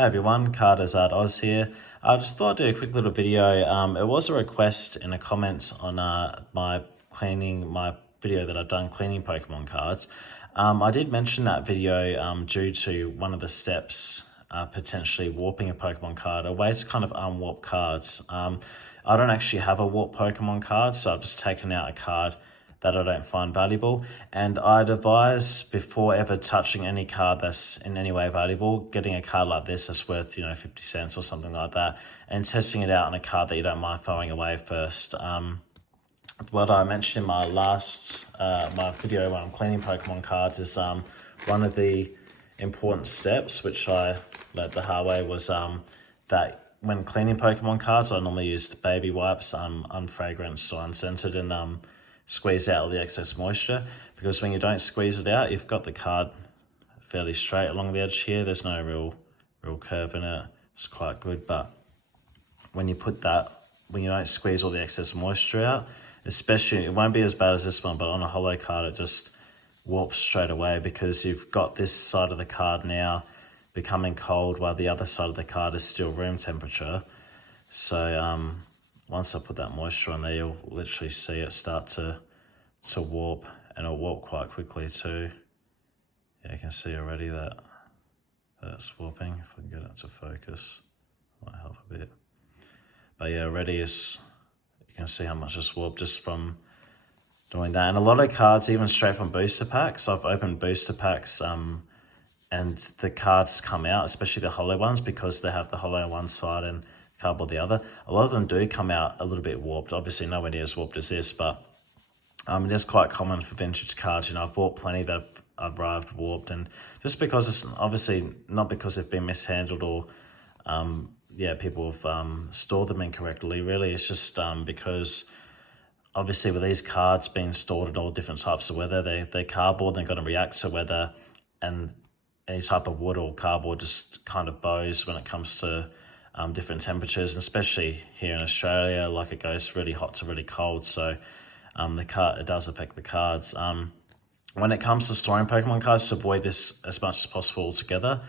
Hey everyone, Charizard Oz here. I just thought I'd do a quick little video. It was a request in a comment on my video that I've done cleaning Pokemon cards. I did mention that video due to one of the steps potentially warping a Pokemon card, a way to kind of unwarp cards. I don't actually have a warp Pokemon card, so I've just taken out a card that I don't find valuable, and I'd advise before ever touching any card that's in any way valuable, getting a card like this that's worth 50 cents or something like that, and testing it out on a card that you don't mind throwing away first. What I mentioned in my last my video when I'm cleaning Pokemon cards is one of the important steps which I learned the hard way was that when cleaning Pokemon cards I normally use baby wipes, unfragranced or unscented, and squeeze out all the excess moisture, because when you don't squeeze it out, you've got the card fairly straight along the edge here. There's no real curve in it. It's quite good, but when you don't squeeze all the excess moisture out, especially, it won't be as bad as this one, but on a hollow card it just warps straight away, because you've got this side of the card now becoming cold while the other side of the card is still room temperature. So once I put that moisture on there, you'll literally see it start to warp, and it'll warp quite quickly too. Yeah, you can see already that it's warping. If I can get it to focus, might help a bit. But yeah, already you can see how much it's warped just from doing that. And a lot of cards, even straight from booster packs, I've opened booster packs and the cards come out, especially the hollow ones, because they have the hollow on one side and cardboard the other. A lot of them do come out a little bit warped. Obviously nowhere near as warped as this, but it is quite common for vintage cards. I've bought plenty that have arrived warped, and just because it's obviously not because they've been mishandled or people have stored them incorrectly. Really, it's just because obviously with these cards being stored in all different types of weather, they're cardboard, they're going to react to weather, and any type of wood or cardboard just kind of bows when it comes to different temperatures, and especially here in Australia, like it goes really hot to really cold, so it does affect the cards. When it comes to storing Pokemon cards, to avoid this as much as possible altogether,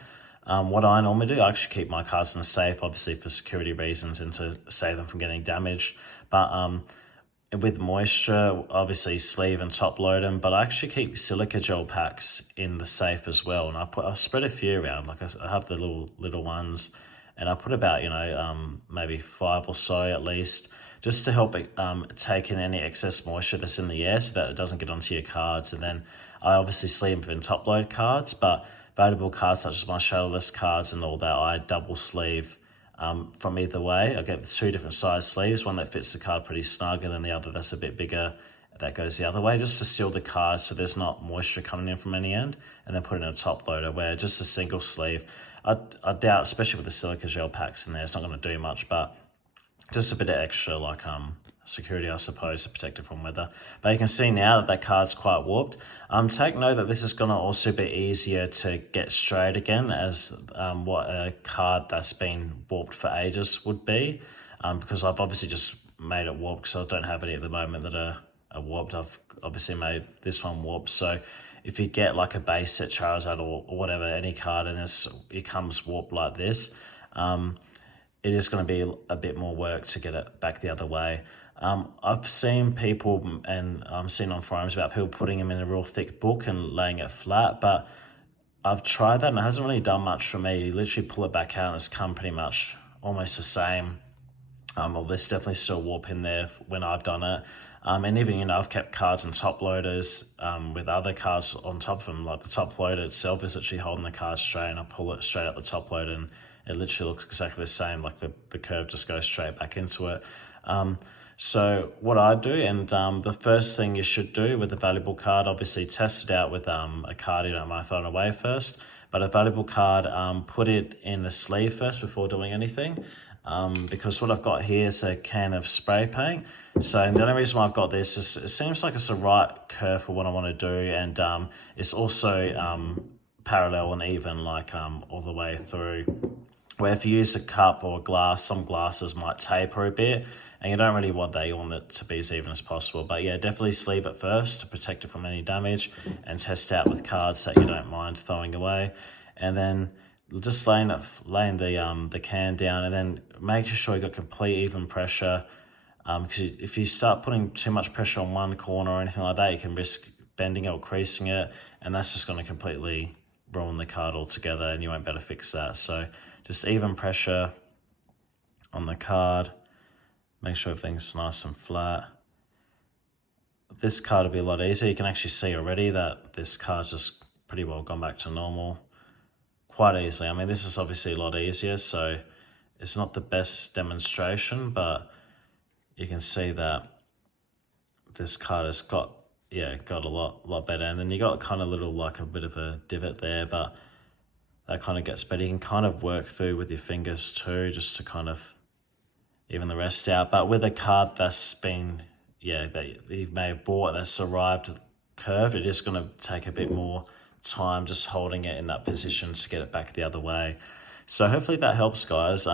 what I normally do, I actually keep my cards in a safe, obviously for security reasons and to save them from getting damaged. But with moisture, obviously sleeve and top load them, but I actually keep silica gel packs in the safe as well, and I spread a few around. Like I have the little ones, and I put about maybe 5 or so at least, just to help it take in any excess moisture that's in the air so that it doesn't get onto your cards. And then I obviously sleeve in top load cards, but valuable cards such as my shadowless cards and all that, I double sleeve from either way. I get 2 different size sleeves, one that fits the card pretty snug, and then the other that's a bit bigger that goes the other way, just to seal the card so there's not moisture coming in from any end, and then put it in a top loader where just a single sleeve. I doubt, especially with the silica gel packs in there, it's not going to do much, but just a bit of extra, like security, I suppose, to protect it from weather. But you can see now that card's quite warped. Take note that this is going to also be easier to get straight again as what a card that's been warped for ages would be, because I've obviously just made it warped, because I don't have any at the moment that are warped. I've obviously made this one warped, so if you get like a base set Charizard or whatever, any card, and it comes warped like this, it is going to be a bit more work to get it back the other way. I've seen people, and I'm seeing on forums about people putting them in a real thick book and laying it flat, but I've tried that and it hasn't really done much for me. You literally pull it back out and it's come pretty much almost the same. Well, there's definitely still warp in there when I've done it. And even, I've kept cards in top loaders with other cards on top of them. Like the top loader itself is actually holding the card straight, and I pull it straight out the top loader and it literally looks exactly the same, like the curve just goes straight back into it. So what I do, and the first thing you should do with a valuable card, obviously test it out with a card you don't mind throwing away first, but a valuable card, put it in the sleeve first before doing anything. Because what I've got here is a can of spray paint. So the only reason why I've got this is it seems like it's the right curve for what I want to do, and it's also parallel and even, like all the way through. Where if you use a cup or a glass, some glasses might taper a bit, and you don't really want that. You want it to be as even as possible. But yeah, definitely sleeve it first to protect it from any damage, and test out with cards that you don't mind throwing away. And then just laying the can down, and then making sure you got complete even pressure. Because if you start putting too much pressure on one corner or anything like that, you can risk bending it or creasing it, and that's just going to completely ruin the card altogether, and you won't be able to fix that. So just even pressure on the card, make sure everything's nice and flat. This card will be a lot easier. You can actually see already that this card's just pretty well gone back to normal quite easily. I mean, this is obviously a lot easier, so it's not the best demonstration, but you can see that this card has got a lot better. And then you got kind of like a bit of a divot there, but that kind of gets better. You can kind of work through with your fingers too, just to kind of even the rest out. But with a card that's been, that you may have bought that's arrived curved, it is going to take a bit more time just holding it in that position to get it back the other way. So hopefully that helps, guys.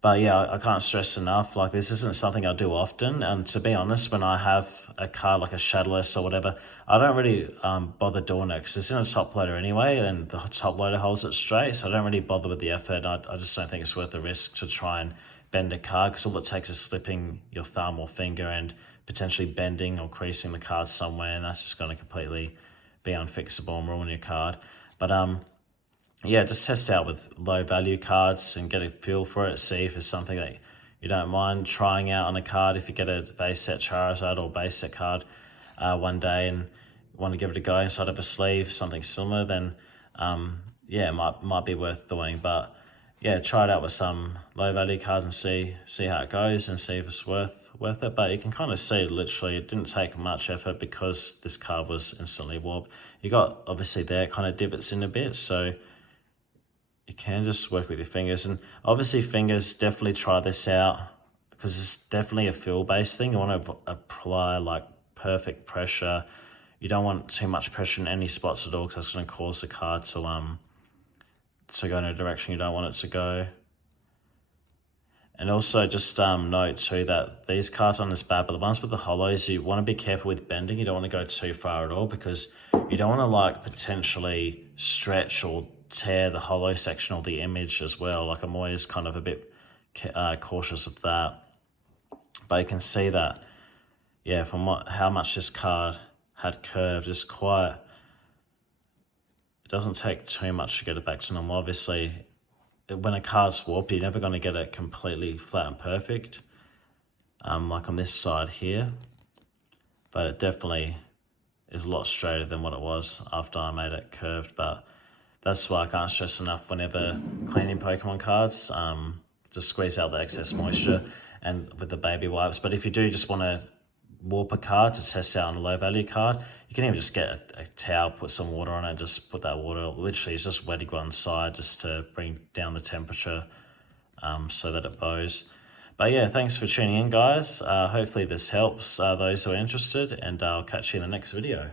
But yeah, I can't stress enough, like this isn't something I do often. And to be honest, when I have a card like a Shadowless or whatever, I don't really bother doing it because it's in a top loader anyway, and the top loader holds it straight. So I don't really bother with the effort. I just don't think it's worth the risk to try and bend a card, because all it takes is slipping your thumb or finger and potentially bending or creasing the card somewhere, and that's just going to completely be unfixable and ruin your card. But just test out with low value cards and get a feel for it. See if it's something that you don't mind trying out on a card. If you get a base set Charizard or base set card one day and want to give it a go inside of a sleeve, something similar, then it might be worth doing. But yeah, try it out with some low value cards and see how it goes and see if it's worth it. But you can kind of see literally it didn't take much effort because this card was instantly warped. You got obviously there kind of divots in a bit, so you can just work with your fingers. And obviously fingers, definitely try this out because it's definitely a feel based thing. You want to apply like perfect pressure. You don't want too much pressure in any spots at all, because that's going to cause the card to go in a direction you don't want it to go. And also just note too that these cards aren't as bad, but the ones with the hollows, you want to be careful with bending. You don't want to go too far at all, because you don't want to like potentially stretch or tear the hollow section or the image as well. Like I'm always kind of a bit cautious of that. But you can see that, from how much this card had curved, it doesn't take too much to get it back to normal. Obviously, when a card's warped, you're never going to get it completely flat and perfect, like on this side here. But it definitely is a lot straighter than what it was after I made it curved. But that's why I can't stress enough whenever cleaning Pokemon cards, just squeeze out the excess moisture and with the baby wipes. But if you do just want to warp a card to test out on a low value card, you can even just get a towel, put some water on it, just put that water, literally it's just wetting one side just to bring down the temperature so that it bows. But yeah, thanks for tuning in, guys. Hopefully this helps those who are interested, and I'll catch you in the next video.